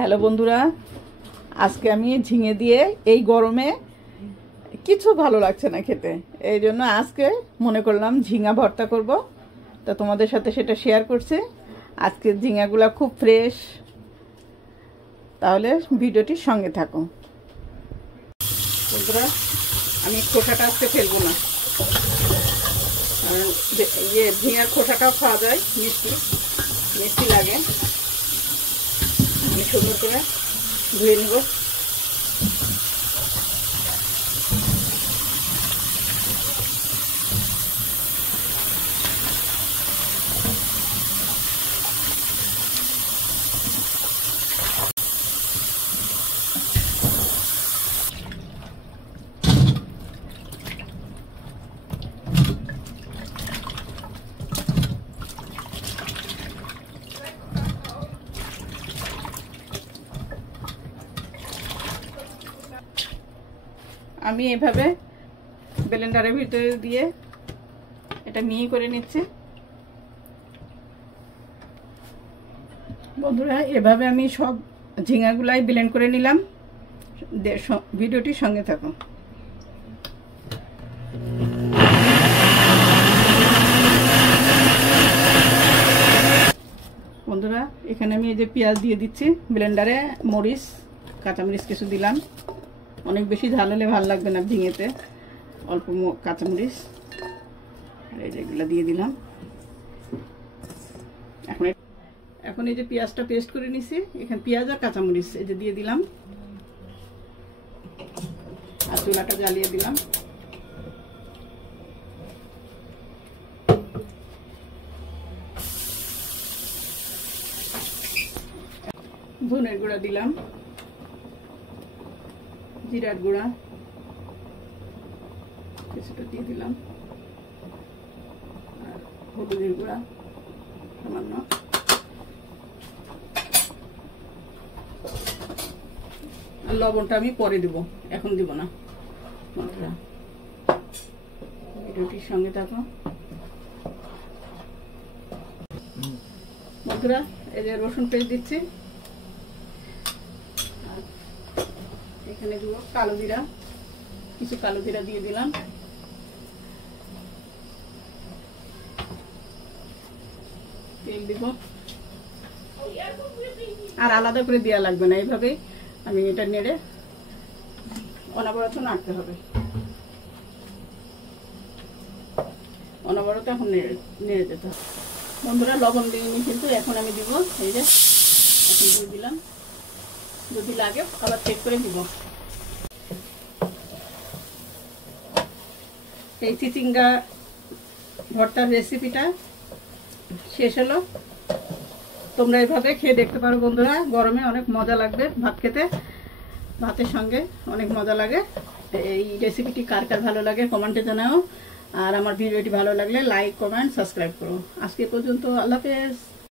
Hello বন্ধুরা, আজকে আমি ঝিঙে দিয়ে এই গরমে কিছু ভালো লাগছে না খেতে, এই জন্য আজকে মনে করলাম ঝিঙা ভর্তা করব। তো তোমাদের সাথে সেটা শেয়ার করছি। আজকে ঝিঙাগুলো খুব ফ্রেশ, তাহলে ভিডিওটির সঙ্গে থাকো বন্ধুরা। আমি খোসাটা আজকে ফেলবো না, কারণ ঝিঙার খোসাটাও খাওয়া যায়, মিষ্টি মিষ্টি লাগে। আমি সুন্দর করে ধুয়ে নেব। আমি এভাবে ব্লেন্ডারের ভিতরে দিয়ে এটা মিহি করে নিচ্ছি বন্ধুরা। এভাবে আমি সব ঝিঙাগুলাই ব্লেন্ড করে নিলাম। ভিডিওটির সঙ্গে থাকুন বন্ধুরা। এখানে আমি এই যে পেঁয়াজ দিয়ে দিচ্ছি ব্লেন্ডারে, মরিচ কাঁচামরিচ কিছু দিলাম। অনেক বেশি ঝাল হলে ভালো লাগবে না ঝিঙেতে, অল্প কাঁচামরিচ আর এই যেগুলো দিয়ে দিলাম। এখন এই যে পেঁয়াজটা পেস্ট করে নিছি, এখানে পেঁয়াজ আর কাঁচামরিচ এই যে দিয়ে দিলাম, আর চুলাটা জ্বালিয়ে দিলাম। ধনের গুঁড়া দিলাম, জিরার গুঁড়া কিছুটা দিয়ে দিলাম, আর হলুদের গুঁড়া সামান্য, আর লবণটা আমি পরে দিব, এখন দিব না বন্ধুরা। ভিডিওটির সঙ্গে থাকো বন্ধুরা। এই যে রসুন পেস্ট দিচ্ছি, আর এখানে দিব কালো জিরা, কিছু কালো জিরা দিয়ে দিলাম। তেল দিব, আর আলাদা করে দেওয়া লাগবে না, এইভাবেই আমি এটা নেড়ে অনবরত নাড়তে হবে, অনবরত এখন নেড়ে যেতে হবে বন্ধুরা। লবণ দিইনি কিন্তু, এখন আমি দিব, এই যে এখন দিয়ে দিলাম, যদি লাগে আবার চেক করে দিব। এই চিচিঙ্গা ভর্তার রেসিপিটা শেষ হলো। তোমরা এইভাবে খেয়ে দেখতে পারো বন্ধুরা, গরমে অনেক মজা লাগবে ভাত খেতে, ভাতের সঙ্গে অনেক মজা লাগে। এই রেসিপিটি কার কার ভালো লাগে কমেন্টে জানাও, আর আমার ভিডিওটি ভালো লাগলে লাইক কমেন্ট সাবস্ক্রাইব করো। আজকে পর্যন্ত, আল্লাহ হাফেজ।